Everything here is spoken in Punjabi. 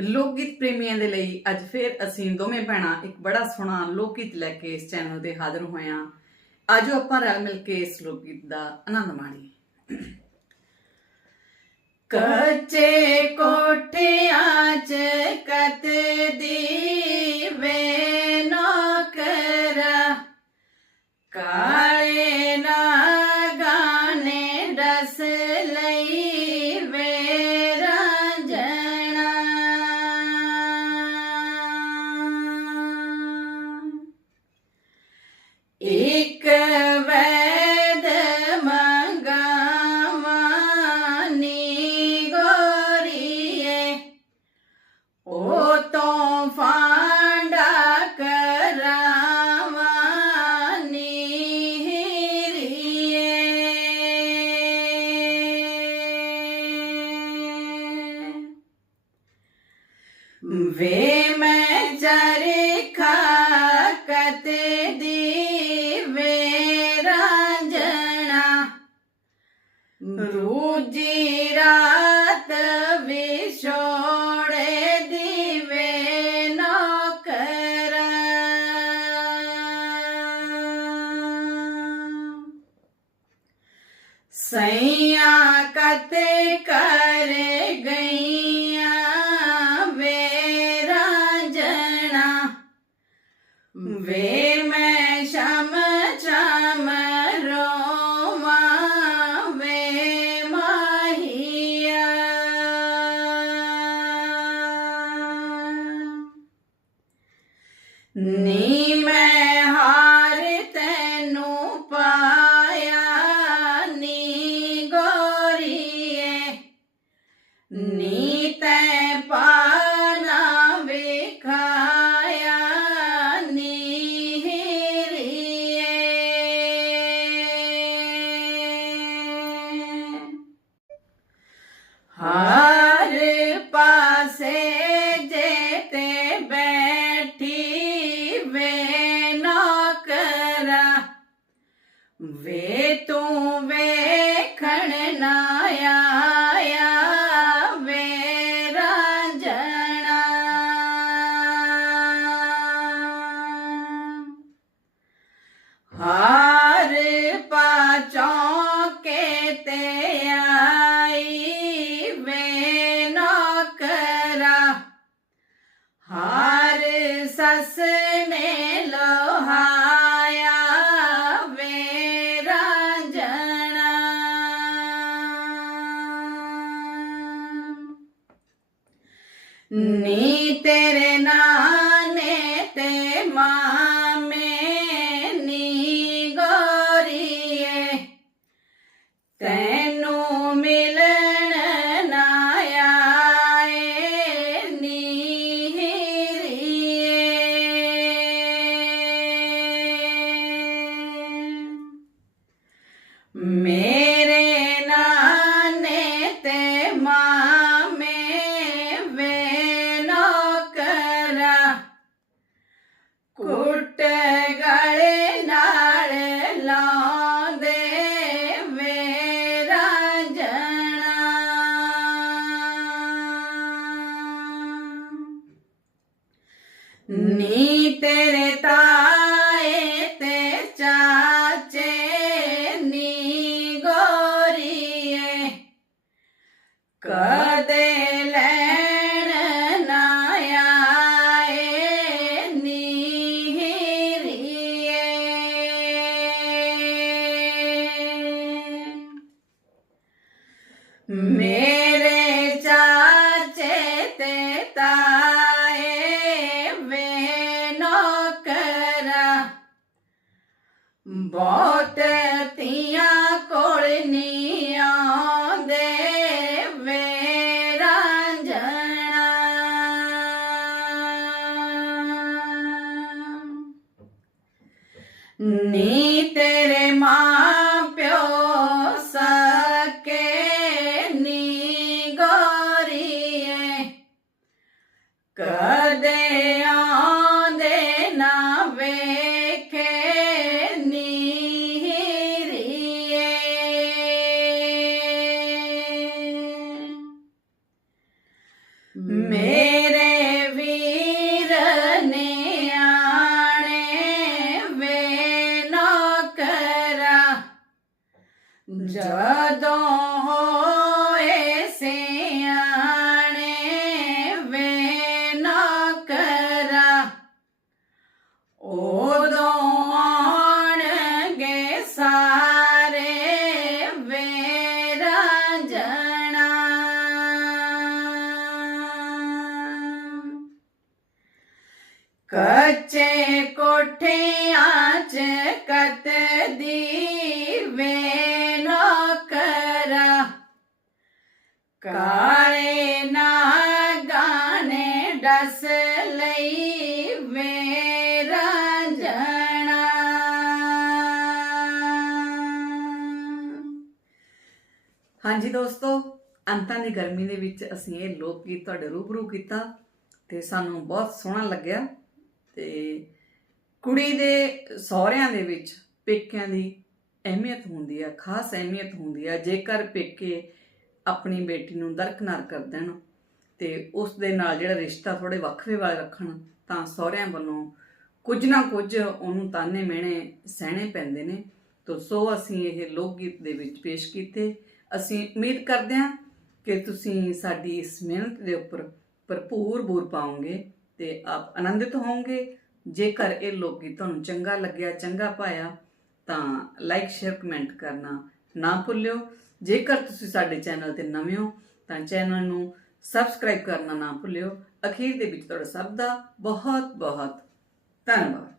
ਲੋਕ ਗੀਤ ਪ੍ਰੇਮੀਆਂ ਦੇ ਲਈ ਅੱਜ ਫਿਰ ਅਸੀਂ ਦੋਵੇਂ ਭੈਣਾਂ ਇੱਕ ਬੜਾ ਸੋਹਣਾ ਲੋਕ ਗੀਤ ਲੈ ਕੇ ਇਸ ਚੈਨਲ ਤੇ ਹਾਜ਼ਰ ਹੋਏ ਹਾਂ। ਆਜੋ ਆਪਾਂ ਰਲ ਮਿਲ ਕੇ ਇਸ ਲੋਕ ਗੀਤ ਦਾ ਆਨੰਦ ਮਾਣੀਏ। ਕੱਚੇ ਕੋਠਿਆਂ 'ਚ ਚਰਖਾ ਕਤੇ ਦੀ ਰਾਂਝਣਾ। ਰੂਜੀ ਰਾਤ ਵਿਛੋੜੇ ਦੀ ਵੇ ਨੌਕਰਾਂ ਸਈਆ ਕਤੇ ਕਰ ਵੇ ਤੂੰ ਵੇਖਣ ਨਾ ਆਇਆ, ਵੇ ਰਾਂਝਣਾ। ਹਾਰ ਪਾਚੋਂ ਕੇ ਤੇ ਆਈ, ਵੇ ਨੌਕਰਾ। ਹਾਰ ਸਸ ਨੀ ਤੇਰੇ ਨਾਨੇ ਤੇ ਮਾਮੇ ਬਹੁਤ ਜਦੋਂ ਹੋਏ ਸਿਆਣੇ ਵੇ ਨਾ ਕਰਾ ਉਦੋਂ ਸਾਰੇ ਵੇ ਰਾਜਣਾ ਕੱਚੇ ਕੋਠਿਆਂ 'ਚ ਕਤਦੀ ਕਾਲੇ ਨਾਗਾਨੇ ਡਸ ਲਈ ਮੇਰਾ ਜਣਾ। ਹਾਂਜੀ ਦੋਸਤੋ, ਅੰਤਾਂ ਦੀ ਗਰਮੀ ਦੇ ਵਿੱਚ ਅਸੀਂ ਇਹ ਲੋਕ ਗੀਤ ਤੁਹਾਡੇ ਰੂਬਰੂ ਕੀਤਾ ਤੇ ਸਾਨੂੰ ਬਹੁਤ ਸੋਹਣਾ ਲੱਗਿਆ ਤੇ ਕੁੜੀ ਦੇ ਸਹੁਰਿਆਂ ਦੇ ਵਿੱਚ ਪੇਕਿਆਂ ਦੀ ਅਹਿਮੀਅਤ ਹੁੰਦੀ ਆ, ਖਾਸ ਅਹਿਮੀਅਤ ਹੁੰਦੀ ਆ। ਜੇਕਰ ਪੇਕੇ ਆਪਣੀ ਬੇਟੀ ਨੂੰ ਦਰਕਨਾਰ ਕਰ ਦੇਣ ਤੇ ਉਸ ਦੇ ਨਾਲ ਜਿਹੜਾ ਰਿਸ਼ਤਾ ਥੋੜੇ ਵੱਖਰੇ ਵਾਲੇ ਰੱਖਣ, ਤਾਂ ਸਹੁਰਿਆਂ ਵੱਲੋਂ ਕੁਝ ਨਾ ਕੁਝ ਉਹਨੂੰ ਤਾਨੇ ਮਿਹਣੇ ਸਹਿਣੇ ਪੈਂਦੇ ਨੇ। ਤੋ ਸੋ ਅਸੀਂ ਇਹ ਲੋਕ ਗੀਤ ਦੇ ਵਿੱਚ ਪੇਸ਼ ਕੀਤੇ। ਅਸੀਂ ਉਮੀਦ ਕਰਦੇ ਹਾਂ ਕਿ ਤੁਸੀਂ ਸਾਡੀ ਇਸ ਮਿਹਨਤ ਦੇ ਉੱਪਰ ਭਰਪੂਰ ਬੂਰ ਪਾਓਗੇ ਤੇ ਆਪ ਆਨੰਦਿਤ ਹੋਵੋਗੇ। ਜੇਕਰ ਇਹ ਲੋਕ ਗੀਤ ਤੁਹਾਨੂੰ ਚੰਗਾ ਲੱਗਿਆ, ਚੰਗਾ ਪਾਇਆ, ਤਾਂ ਲਾਈਕ ਸ਼ੇਅਰ ਕਮੈਂਟ ਕਰਨਾ ਨਾ ਭੁੱਲਿਓ। ਜੇਕਰ ਤੁਸੀਂ ਸਾਡੇ ਚੈਨਲ ਤੇ ਨਵੇਂ ਹੋ, ਤਾਂ ਚੈਨਲ ਨੂੰ ਸਬਸਕ੍ਰਾਈਬ ਕਰਨਾ ਨਾ ਭੁੱਲਿਓ। ਅਖੀਰ ਦੇ ਵਿੱਚ ਤੁਹਾਡਾ ਸਭ ਦਾ ਬਹੁਤ ਬਹੁਤ ਧੰਨਵਾਦ।